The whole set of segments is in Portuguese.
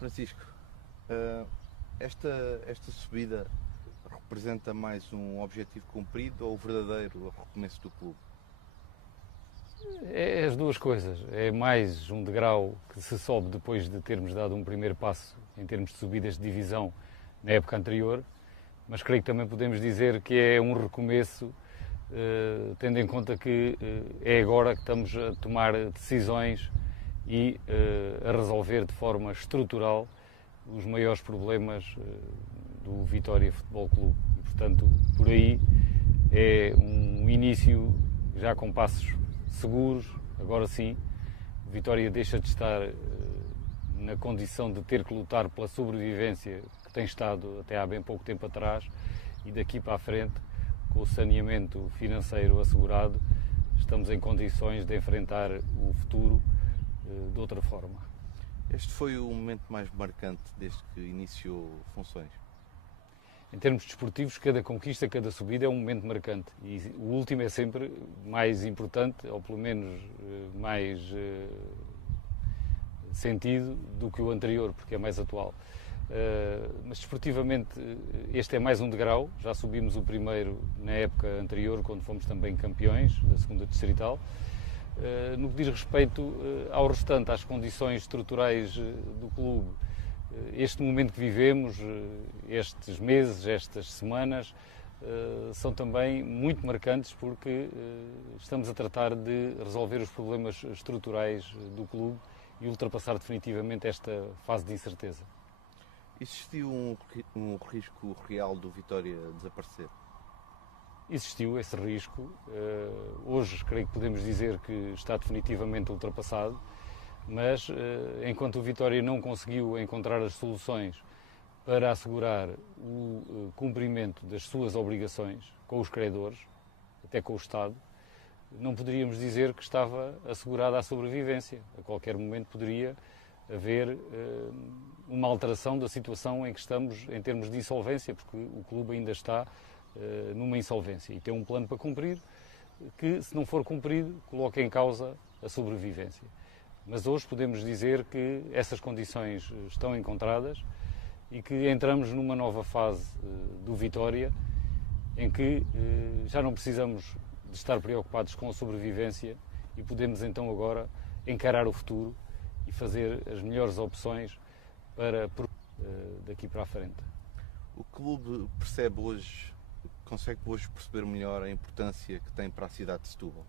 Francisco, esta subida representa mais um objetivo cumprido ou o verdadeiro recomeço do clube? É as duas coisas. É mais um degrau que se sobe depois de termos dado um primeiro passo em termos de subidas de divisão na época anterior, mas creio que também podemos dizer que é um recomeço, tendo em conta que é agora que estamos a tomar decisões e a resolver de forma estrutural os maiores problemas do Vitória Futebol Clube. E, portanto, por aí é um início já com passos seguros. Agora sim, o Vitória deixa de estar na condição de ter que lutar pela sobrevivência que tem estado até há bem pouco tempo atrás, e daqui para a frente, com o saneamento financeiro assegurado, estamos em condições de enfrentar o futuro de outra forma. Este foi o momento mais marcante desde que iniciou funções? Em termos desportivos, cada conquista, cada subida é um momento marcante, e o último é sempre mais importante, ou pelo menos mais sentido do que o anterior, porque é mais atual. Mas desportivamente este é mais um degrau. Já subimos o primeiro na época anterior, quando fomos também campeões da segunda distrital. No que diz respeito ao restante, às condições estruturais do clube, este momento que vivemos, estes meses, estas semanas, são também muito marcantes, porque estamos a tratar de resolver os problemas estruturais do clube e ultrapassar definitivamente esta fase de incerteza. Existiu um risco real do Vitória desaparecer? Existiu esse risco. Hoje creio que podemos dizer que está definitivamente ultrapassado, mas enquanto o Vitória não conseguiu encontrar as soluções para assegurar o cumprimento das suas obrigações com os credores, até com o Estado, não poderíamos dizer que estava assegurada a sobrevivência. A qualquer momento poderia haver uma alteração da situação em que estamos em termos de insolvência, porque o clube ainda está numa insolvência e tem um plano para cumprir que, se não for cumprido, coloca em causa a sobrevivência. Mas hoje podemos dizer que essas condições estão encontradas e que entramos numa nova fase do Vitória, em que já não precisamos de estar preocupados com a sobrevivência e podemos então agora encarar o futuro e fazer as melhores opções para daqui para a frente. O clube consegue hoje perceber melhor a importância que tem para a cidade de Setúbal?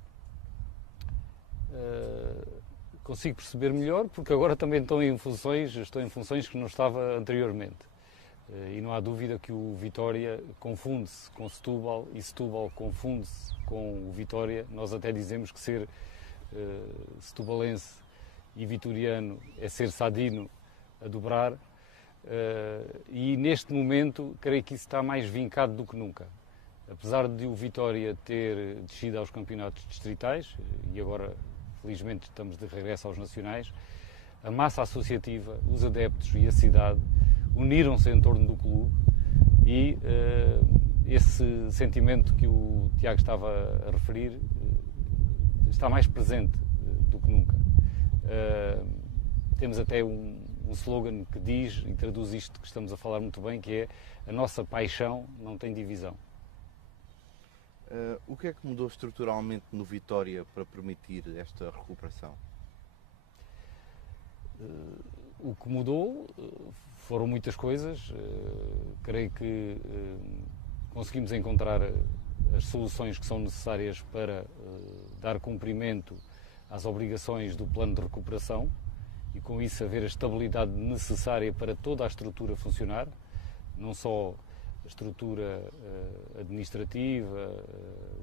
Consigo perceber melhor, porque agora também estou em funções que não estava anteriormente. E não há dúvida que o Vitória confunde-se com Setúbal e Setúbal confunde-se com o Vitória. Nós até dizemos que ser setubalense e vitoriano é ser sadino a dobrar. E neste momento creio que isso está mais vincado do que nunca. Apesar de o Vitória ter descido aos campeonatos distritais, e agora felizmente estamos de regresso aos nacionais, a massa associativa, os adeptos e a cidade uniram-se em torno do clube, e esse sentimento que o Tiago estava a referir está mais presente do que nunca. Temos até um slogan que diz e traduz isto que estamos a falar muito bem, que é: a nossa paixão não tem divisão. O que é que mudou estruturalmente no Vitória para permitir esta recuperação? O que mudou foram muitas coisas. Creio que conseguimos encontrar as soluções que são necessárias para dar cumprimento às obrigações do plano de recuperação e, com isso, haver a estabilidade necessária para toda a estrutura funcionar, não só a estrutura administrativa,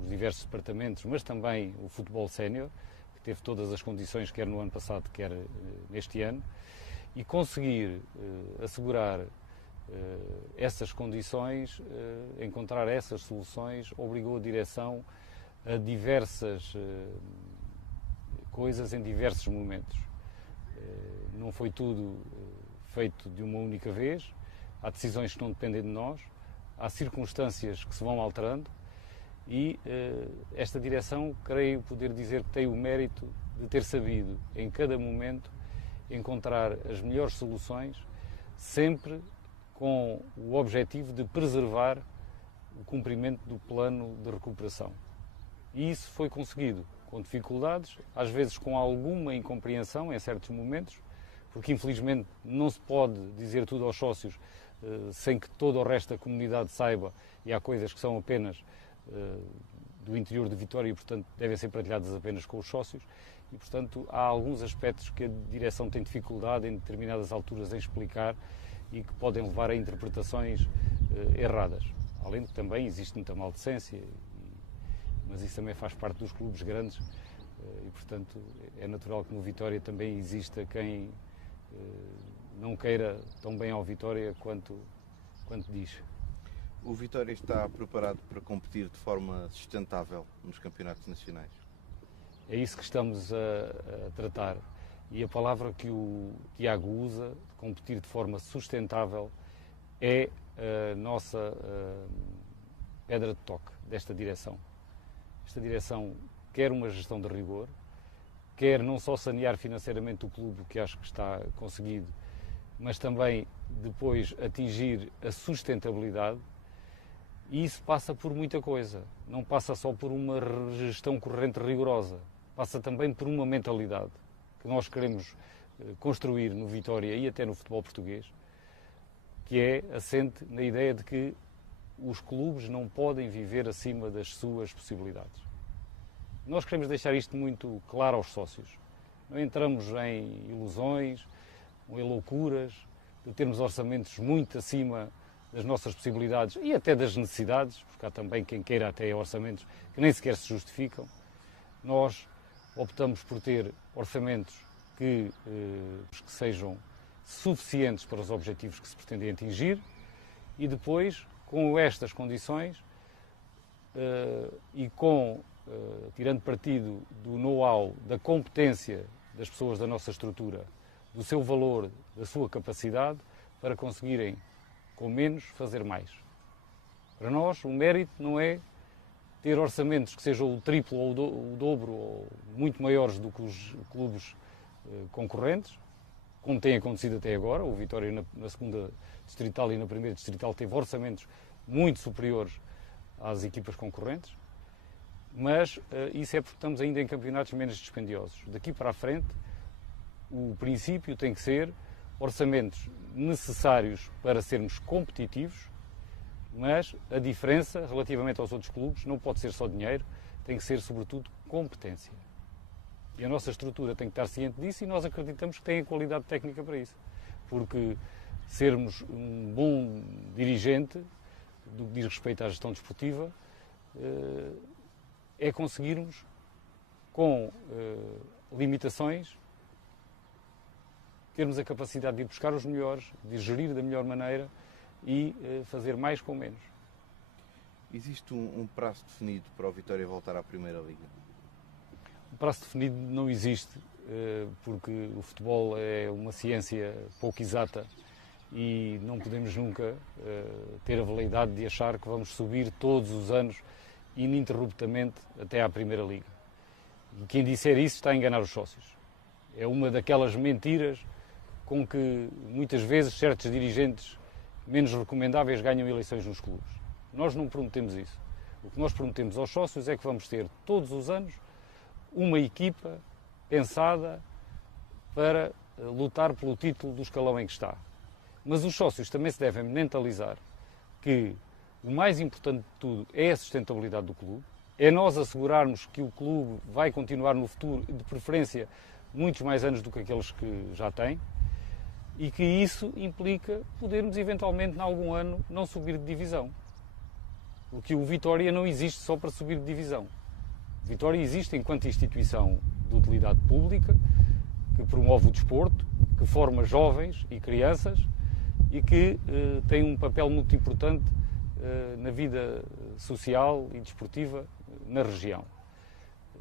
os diversos departamentos, mas também o futebol sénior, que teve todas as condições, quer no ano passado, quer neste ano, e conseguir assegurar essas condições, encontrar essas soluções, obrigou a direção a diversas coisas em diversos momentos. Não foi tudo feito de uma única vez, há decisões que não dependem de nós, há circunstâncias que se vão alterando, e esta direção, creio poder dizer que tem o mérito de ter sabido, em cada momento, encontrar as melhores soluções sempre com o objetivo de preservar o cumprimento do plano de recuperação. E isso foi conseguido com dificuldades, às vezes com alguma incompreensão em certos momentos, porque infelizmente não se pode dizer tudo aos sócios sem que todo o resto da comunidade saiba, e há coisas que são apenas do interior de Vitória e, portanto, devem ser partilhadas apenas com os sócios. E, portanto, há alguns aspectos que a direção tem dificuldade em determinadas alturas em explicar e que podem levar a interpretações erradas. Além de que também existe muita maldecência, mas isso também faz parte dos clubes grandes e, portanto, é natural que no Vitória também exista quem não queira tão bem ao Vitória quanto diz. O Vitória está preparado para competir de forma sustentável nos campeonatos nacionais? É isso que estamos a tratar. E a palavra que o Tiago usa, de competir de forma sustentável, é a nossa pedra de toque desta direção. Esta direção quer uma gestão de rigor, quer não só sanear financeiramente o clube, que acho que está conseguido, mas também depois atingir a sustentabilidade. E isso passa por muita coisa. Não passa só por uma gestão corrente rigorosa. Passa também por uma mentalidade que nós queremos construir no Vitória e até no futebol português, que é assente na ideia de que os clubes não podem viver acima das suas possibilidades. Nós queremos deixar isto muito claro aos sócios. Não entramos em ilusões, em loucuras, de termos orçamentos muito acima das nossas possibilidades e até das necessidades, porque há também quem queira até orçamentos que nem sequer se justificam. Nós optamos por ter orçamentos que sejam suficientes para os objetivos que se pretendem atingir e depois, com estas condições e tirando partido do know-how, da competência das pessoas da nossa estrutura, do seu valor, da sua capacidade, para conseguirem, com menos, fazer mais. Para nós, o mérito não é ter orçamentos que sejam o triplo ou o dobro ou muito maiores do que os clubes concorrentes, como tem acontecido até agora. O Vitória na segunda distrital e na primeira distrital teve orçamentos muito superiores às equipas concorrentes, mas isso é porque estamos ainda em campeonatos menos dispendiosos. Daqui para a frente, o princípio tem que ser orçamentos necessários para sermos competitivos, mas a diferença relativamente aos outros clubes não pode ser só dinheiro, tem que ser sobretudo competência. E a nossa estrutura tem que estar ciente disso e nós acreditamos que tem a qualidade técnica para isso. Porque sermos um bom dirigente, do que diz respeito à gestão desportiva, é conseguirmos, com limitações, termos a capacidade de ir buscar os melhores, de gerir da melhor maneira e fazer mais com menos. Existe um prazo definido para o Vitória voltar à Primeira Liga? O prazo definido não existe, porque o futebol é uma ciência pouco exata e não podemos nunca ter a veleidade de achar que vamos subir todos os anos ininterruptamente até à Primeira Liga. E quem disser isso está a enganar os sócios. É uma daquelas mentiras com que muitas vezes certos dirigentes menos recomendáveis ganham eleições nos clubes. Nós não prometemos isso. O que nós prometemos aos sócios é que vamos ter todos os anos uma equipa pensada para lutar pelo título do escalão em que está. Mas os sócios também se devem mentalizar que o mais importante de tudo é a sustentabilidade do clube, é nós assegurarmos que o clube vai continuar no futuro, de preferência, muitos mais anos do que aqueles que já tem, e que isso implica podermos eventualmente, em algum ano, não subir de divisão. Porque o Vitória não existe só para subir de divisão. O Vitória existe enquanto instituição de utilidade pública, que promove o desporto, que forma jovens e crianças e que tem um papel muito importante na vida social e desportiva na região.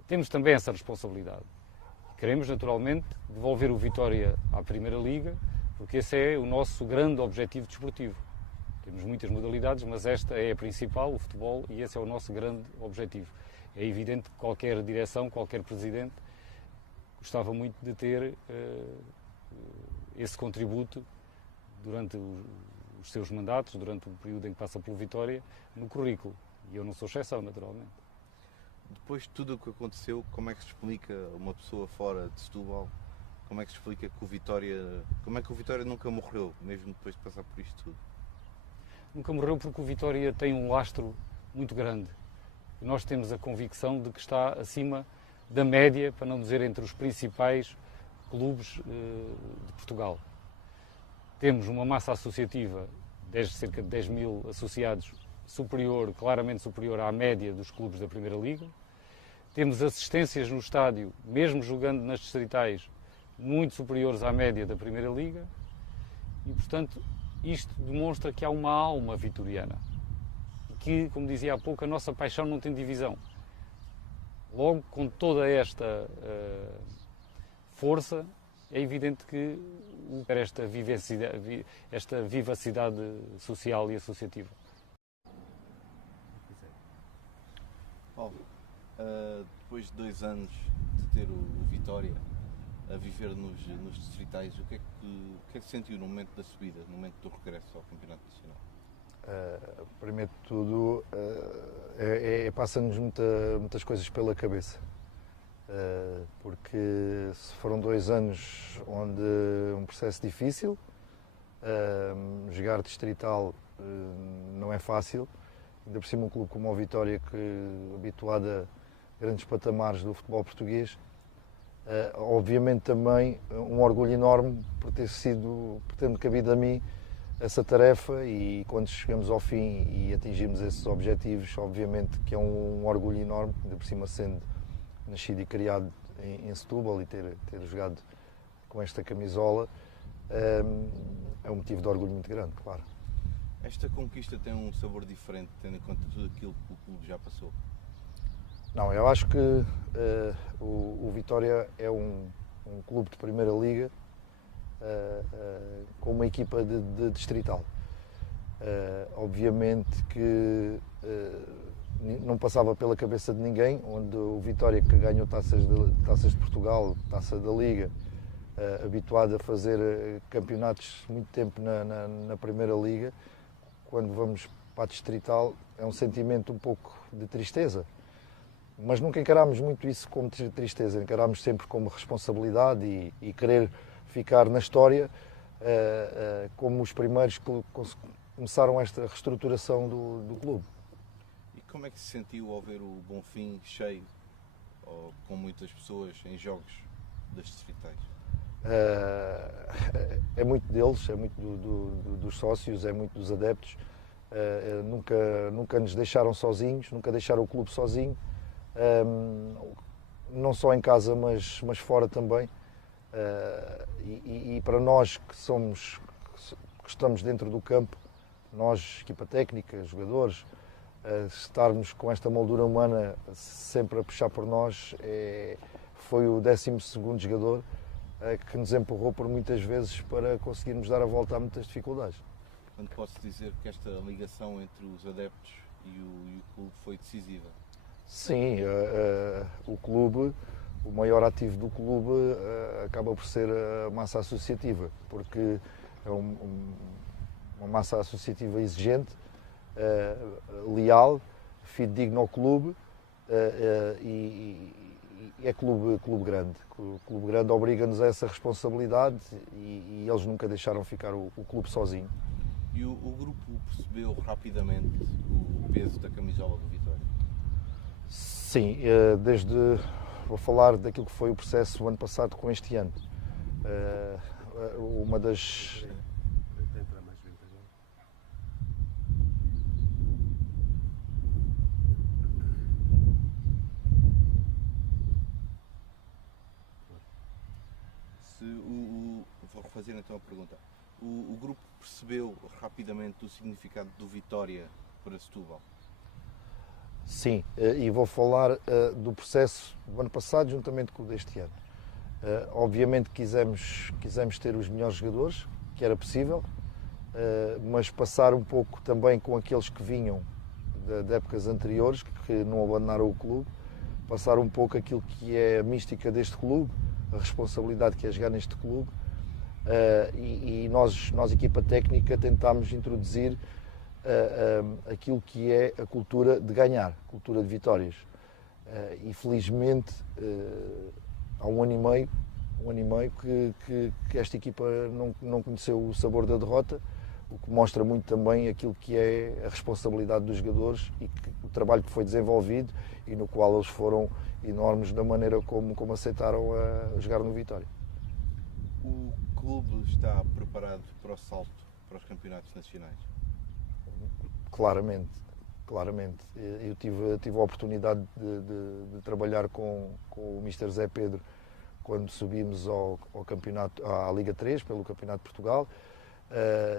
Temos também essa responsabilidade. Queremos, naturalmente, devolver o Vitória à Primeira Liga, porque esse é o nosso grande objetivo desportivo. Temos muitas modalidades, mas esta é a principal, o futebol, e esse é o nosso grande objetivo. É evidente que qualquer direção, qualquer presidente, gostava muito de ter esse contributo durante os seus mandatos, durante o período em que passa pelo Vitória, no currículo. E eu não sou exceção, naturalmente. Depois de tudo o que aconteceu, como é que se explica uma pessoa fora de Setúbal? Como é que se explica que o Vitória... Como é que o Vitória nunca morreu, mesmo depois de passar por isto tudo? Nunca morreu porque o Vitória tem um lastro muito grande. Nós temos a convicção de que está acima da média, para não dizer entre os principais clubes de Portugal. Temos uma massa associativa, cerca de 10 mil associados, claramente superior à média dos clubes da Primeira Liga. Temos assistências no estádio, mesmo jogando nas distritais, muito superiores à média da Primeira Liga. E, portanto, isto demonstra que há uma alma vitoriana. E que, como dizia há pouco, a nossa paixão não tem divisão. Logo, com toda esta força, é evidente que esta vivacidade social e associativa. Paulo, depois de 2 anos de ter o Vitória a viver nos distritais, o que é que sentiu no momento da subida, no momento do regresso ao Campeonato Nacional? Primeiro de tudo, passa-nos muitas coisas pela cabeça. Porque foram 2 anos onde um processo difícil, jogar distrital não é fácil, ainda por cima um clube como o Vitória, que habituado a grandes patamares do futebol português, obviamente também um orgulho enorme por ter-me cabido a mim essa tarefa, e quando chegamos ao fim e atingimos esses objetivos, obviamente que é um orgulho enorme, ainda por cima sendo nascido e criado em Setúbal e ter jogado com esta camisola, é um motivo de orgulho muito grande, claro. Esta conquista tem um sabor diferente, tendo em conta tudo aquilo que o clube já passou? Não, eu acho que o Vitória é um clube de Primeira Liga com uma equipa de distrital. Obviamente que não passava pela cabeça de ninguém, onde o Vitória, que ganhou taças de Portugal, taça da Liga, habituado a fazer campeonatos muito tempo na Primeira Liga, quando vamos para a distrital é um sentimento um pouco de tristeza. Mas nunca encarámos muito isso como tristeza, encarámos sempre como responsabilidade e querer ficar na história como os primeiros que começaram esta reestruturação do clube. E como é que se sentiu ao ver o Bonfim cheio, ou com muitas pessoas em jogos das distritais? É muito deles, é muito dos sócios, é muito dos adeptos. Nunca nos deixaram sozinhos, nunca deixaram o clube sozinho, não só em casa, mas fora também. E para nós que estamos dentro do campo, nós, equipa técnica, jogadores, estarmos com esta moldura humana sempre a puxar por nós, foi o 12º jogador que nos empurrou por muitas vezes para conseguirmos dar a volta a muitas dificuldades. Quando posso dizer que esta ligação entre os adeptos e o clube foi decisiva? Sim, o clube, o maior ativo do clube acaba por ser a massa associativa, porque é uma massa associativa exigente, leal, fidedigno ao clube, e é clube grande. O clube grande obriga-nos a essa responsabilidade e eles nunca deixaram ficar o clube sozinho. E o grupo percebeu rapidamente o peso da camisola do Vitória? Sim, vou falar daquilo que foi o processo o ano passado com este ano. Uma das... Vou refazer então a pergunta. O grupo percebeu rapidamente o significado do Vitória para Setúbal? Sim, e vou falar do processo do ano passado juntamente com o deste ano. Obviamente quisemos ter os melhores jogadores, que era possível, mas passar um pouco também com aqueles que vinham de épocas anteriores, que não abandonaram o clube, passar um pouco aquilo que é a mística deste clube, a responsabilidade que é jogar neste clube, e nós, equipa técnica, tentámos introduzir aquilo que é a cultura de ganhar, a cultura de vitórias. E felizmente, há um ano e meio que esta equipa não conheceu o sabor da derrota, o que mostra muito também aquilo que é a responsabilidade dos jogadores e o trabalho que foi desenvolvido e no qual eles foram enormes da maneira como aceitaram a jogar no Vitória. O clube está preparado para o salto para os campeonatos nacionais? Claramente. Eu tive a oportunidade de trabalhar com o Mr. Zé Pedro quando subimos ao campeonato, à Liga 3, pelo Campeonato de Portugal,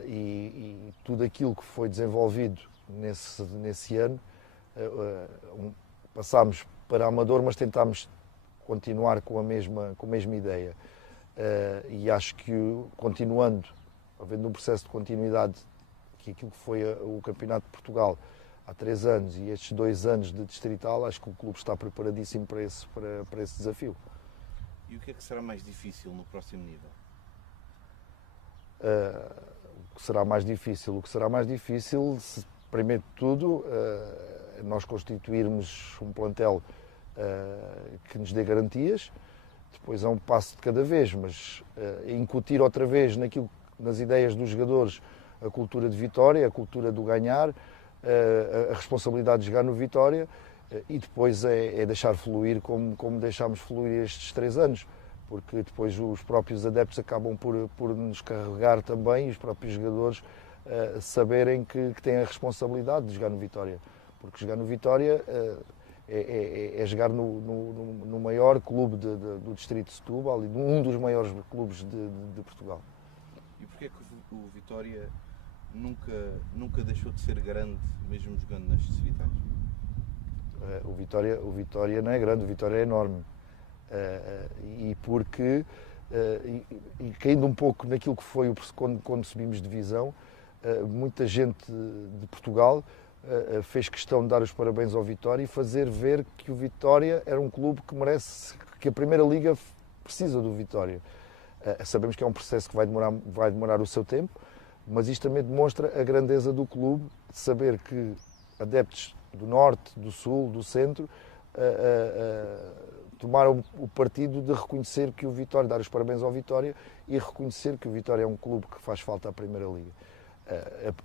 e tudo aquilo que foi desenvolvido nesse ano, passámos para amador, mas tentámos continuar com a mesma ideia. E acho que, continuando, havendo um processo de continuidade, que aquilo que foi o Campeonato de Portugal há 3 anos e estes 2 anos de distrital, acho que o clube está preparadíssimo para esse desafio. E o que é que será mais difícil no próximo nível? O que será mais difícil, primeiro de tudo, nós constituirmos um plantel que nos dê garantias. Depois é um passo de cada vez, mas incutir outra vez nas ideias dos jogadores a cultura de vitória, a cultura do ganhar, a responsabilidade de jogar no Vitória, e depois é deixar fluir como deixámos fluir estes 3 anos, porque depois os próprios adeptos acabam por nos carregar também, e os próprios jogadores saberem que têm a responsabilidade de jogar no Vitória, porque jogar no Vitória é jogar no maior clube do distrito de Setúbal e um dos maiores clubes de Portugal. E porquê é que o Vitória nunca deixou de ser grande, mesmo jogando nas distritais? O Vitória não é grande, o Vitória é enorme. E porque, caindo um pouco naquilo que foi quando subimos de divisão, muita gente de Portugal fez questão de dar os parabéns ao Vitória e fazer ver que o Vitória era um clube que merece, que a Primeira Liga precisa do Vitória. Sabemos que é um processo que vai demorar o seu tempo, mas isto também demonstra a grandeza do clube, de saber que adeptos do Norte, do Sul, do Centro tomaram o partido de reconhecer que o Vitória, dar os parabéns ao Vitória e reconhecer que o Vitória é um clube que faz falta à Primeira Liga.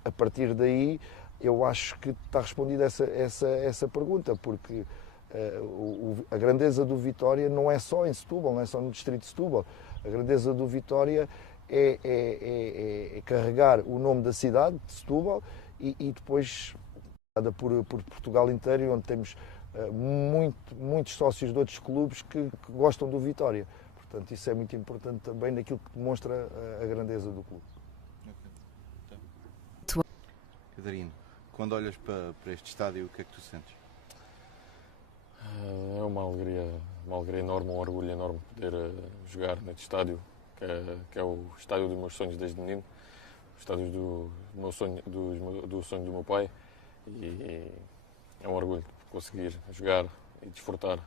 A partir daí, eu acho que está respondida essa pergunta, porque a grandeza do Vitória não é só em Setúbal, não é só no distrito de Setúbal. A grandeza do Vitória é carregar o nome da cidade de Setúbal e depois por Portugal inteiro, onde temos muitos sócios de outros clubes que gostam do Vitória. Portanto, isso é muito importante também naquilo que demonstra a grandeza do clube. Catarino, quando olhas para este estádio, o que é que tu sentes? É uma alegria enorme, um orgulho enorme poder jogar neste estádio, que é o estádio dos meus sonhos desde menino, o estádio do sonho do meu pai, e é um orgulho conseguir jogar e desfrutar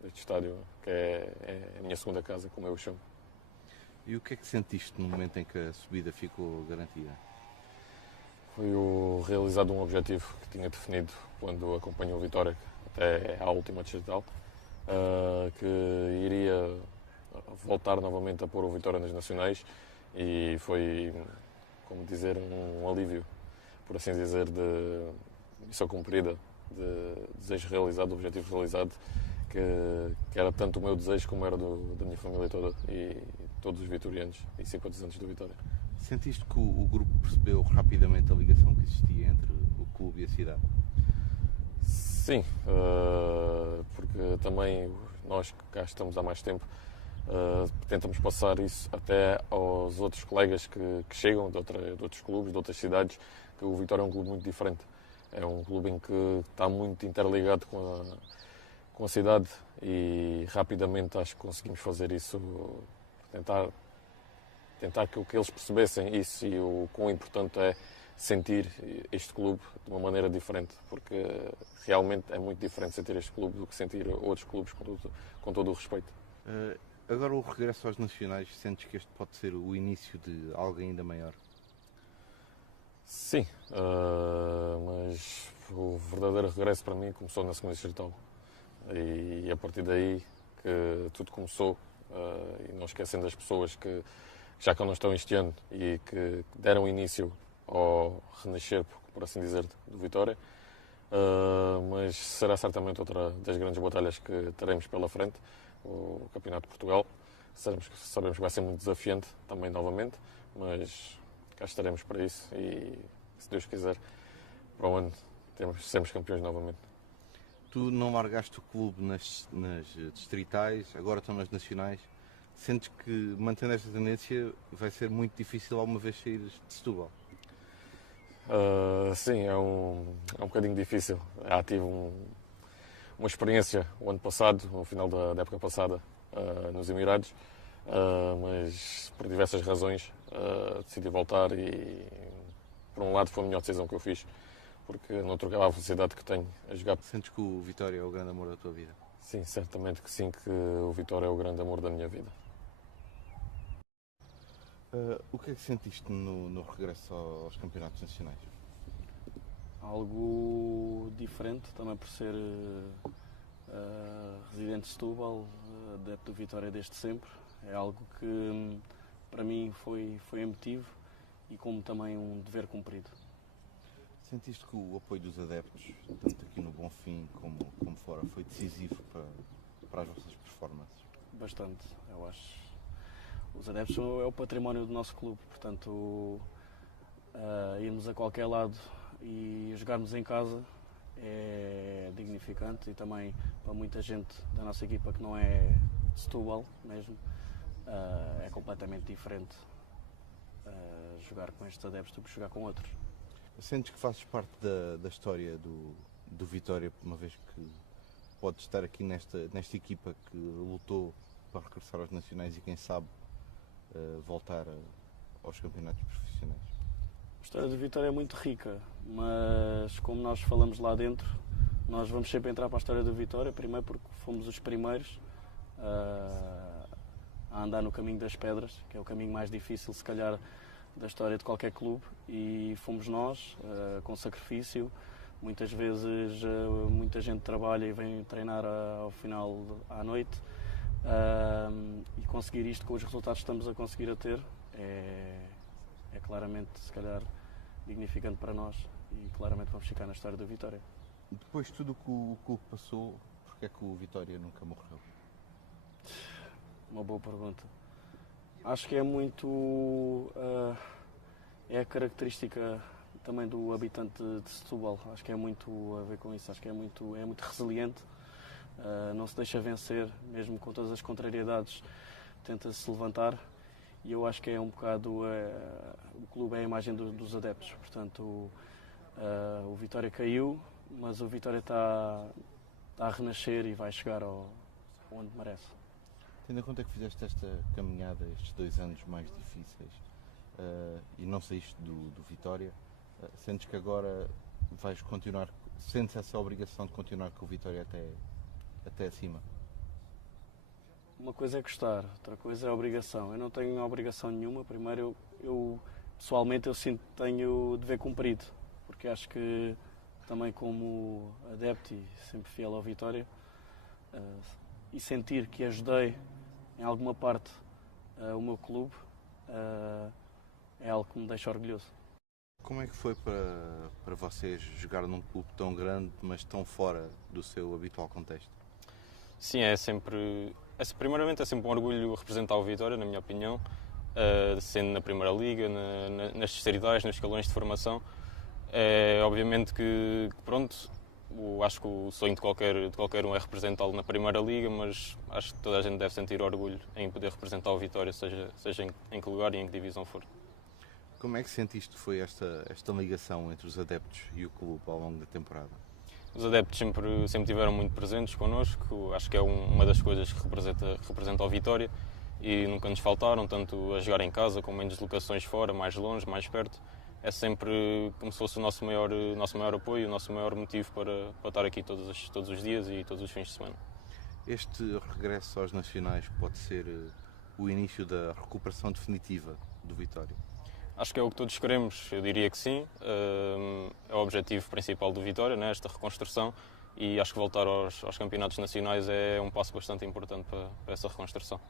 deste estádio, que é a minha segunda casa, como eu o chamo. E o que é que sentiste no momento em que a subida ficou garantida? Foi realizado um objetivo que tinha definido quando acompanhou o Vitória até à última distrital, que iria voltar novamente a pôr o Vitória nas nacionais, e foi, como dizer, um alívio, por assim dizer, de missão cumprida, de desejo realizado, de objetivo realizado, que era tanto o meu desejo como era da minha família toda e todos os vitorianos e simpatizantes do Vitória. Sentiste que o grupo percebeu rapidamente a ligação que existia entre o clube e a cidade? Sim, porque também nós que cá estamos há mais tempo tentamos passar isso até aos outros colegas que chegam de outros clubes, de outras cidades, que o Vitória é um clube muito diferente. É um clube em que está muito interligado com a cidade e rapidamente acho que conseguimos fazer isso, tentar que eles percebessem isso e o quão importante é sentir este clube de uma maneira diferente, porque realmente é muito diferente sentir este clube do que sentir outros clubes, com todo o respeito. Agora o regresso aos nacionais, sentes que este pode ser o início de algo ainda maior? Sim, mas o verdadeiro regresso para mim começou na segunda distrital. E a partir daí que tudo começou, e não esquecendo as pessoas que já cá não estão este ano e que deram início ao renascer, por assim dizer, do Vitória. Mas será certamente outra das grandes batalhas que teremos pela frente, o Campeonato de Portugal. Sabemos que vai ser muito desafiante também novamente, mas cá estaremos para isso e, se Deus quiser, para o ano seremos campeões novamente. Tu não largaste o clube nas distritais, agora estão nas nacionais. Sentes que, mantendo esta tendência, vai ser muito difícil alguma vez saíres de Setúbal? Sim, é um bocadinho difícil. Já tive uma experiência o ano passado, no final da época passada, nos Emirados, mas por diversas razões decidi voltar e, por um lado, foi a melhor decisão que eu fiz, porque não trocava a felicidade que tenho a jogar. Sentes que o Vitória é o grande amor da tua vida? Sim, certamente que sim, que o Vitória é o grande amor da minha vida. O que é que sentiste no regresso aos campeonatos nacionais? Algo diferente, também por ser residente de Setúbal, adepto do Vitória desde sempre. É algo que para mim foi emotivo e como também um dever cumprido. Sentiste que o apoio dos adeptos, tanto aqui no Bonfim como fora, foi decisivo para as vossas performances? Bastante, eu acho. Os adeptos é o património do nosso clube, portanto, irmos a qualquer lado e jogarmos em casa é dignificante e também para muita gente da nossa equipa que não é de Setúbal mesmo, é completamente diferente jogar com estes adeptos do que jogar com outros. Sentes que fazes parte da história do Vitória, uma vez que podes estar aqui nesta equipa que lutou para regressar aos nacionais e quem sabe voltar aos campeonatos profissionais? A história do Vitória é muito rica, mas como nós falamos lá dentro, nós vamos sempre entrar para a história do Vitória, primeiro porque fomos os primeiros a andar no caminho das pedras, que é o caminho mais difícil, se calhar, da história de qualquer clube, e fomos nós, com sacrifício. Muitas vezes muita gente trabalha e vem treinar ao final à noite, e conseguir isto com os resultados que estamos a conseguir a ter é claramente, se calhar, dignificante para nós e claramente vamos ficar na história do Vitória. Depois de tudo o que o clube passou, porque é que o Vitória nunca morreu? Uma boa pergunta. Acho que é muito... é a característica também do habitante de Setúbal. Acho que é muito a ver com isso. Acho que é muito resiliente. Não se deixa vencer, mesmo com todas as contrariedades, tenta-se levantar. E eu acho que é um bocado... o clube é a imagem dos adeptos. Portanto, o Vitória caiu, mas o Vitória está a renascer e vai chegar onde merece. Tendo em conta que fizeste esta caminhada, estes 2 anos mais difíceis, e não saíste do Vitória, sentes que agora vais continuar, sentes essa obrigação de continuar com o Vitória até acima? Uma coisa é gostar, outra coisa é a obrigação. Eu não tenho obrigação nenhuma. Primeiro, eu pessoalmente sinto que tenho dever cumprido, porque acho que também como adepto e sempre fiel ao Vitória, e sentir que ajudei em alguma parte o meu clube, é algo que me deixa orgulhoso. Como é que foi para vocês jogar num clube tão grande, mas tão fora do seu habitual contexto? Sim, primeiramente é sempre um orgulho representar o Vitória, na minha opinião, sendo na Primeira Liga, nas distritais, nos escalões de formação. Obviamente que pronto, acho que o sonho de qualquer um é representá-lo na Primeira Liga, mas acho que toda a gente deve sentir orgulho em poder representar o Vitória, seja em que lugar e em que divisão for. Como é que sentiste que foi esta ligação entre os adeptos e o clube ao longo da temporada? Os adeptos sempre estiveram muito presentes connosco, acho que é uma das coisas que representa o Vitória e nunca nos faltaram, tanto a jogar em casa como em deslocações fora, mais longe, mais perto. É sempre como se fosse o nosso maior apoio, o nosso maior motivo para estar aqui todos os dias e todos os fins de semana. este regresso aos nacionais pode ser o início da recuperação definitiva do Vitória? Acho que é o que todos queremos, eu diria que sim. É o objetivo principal do Vitória, né, esta reconstrução, e acho que voltar aos campeonatos nacionais é um passo bastante importante para essa reconstrução.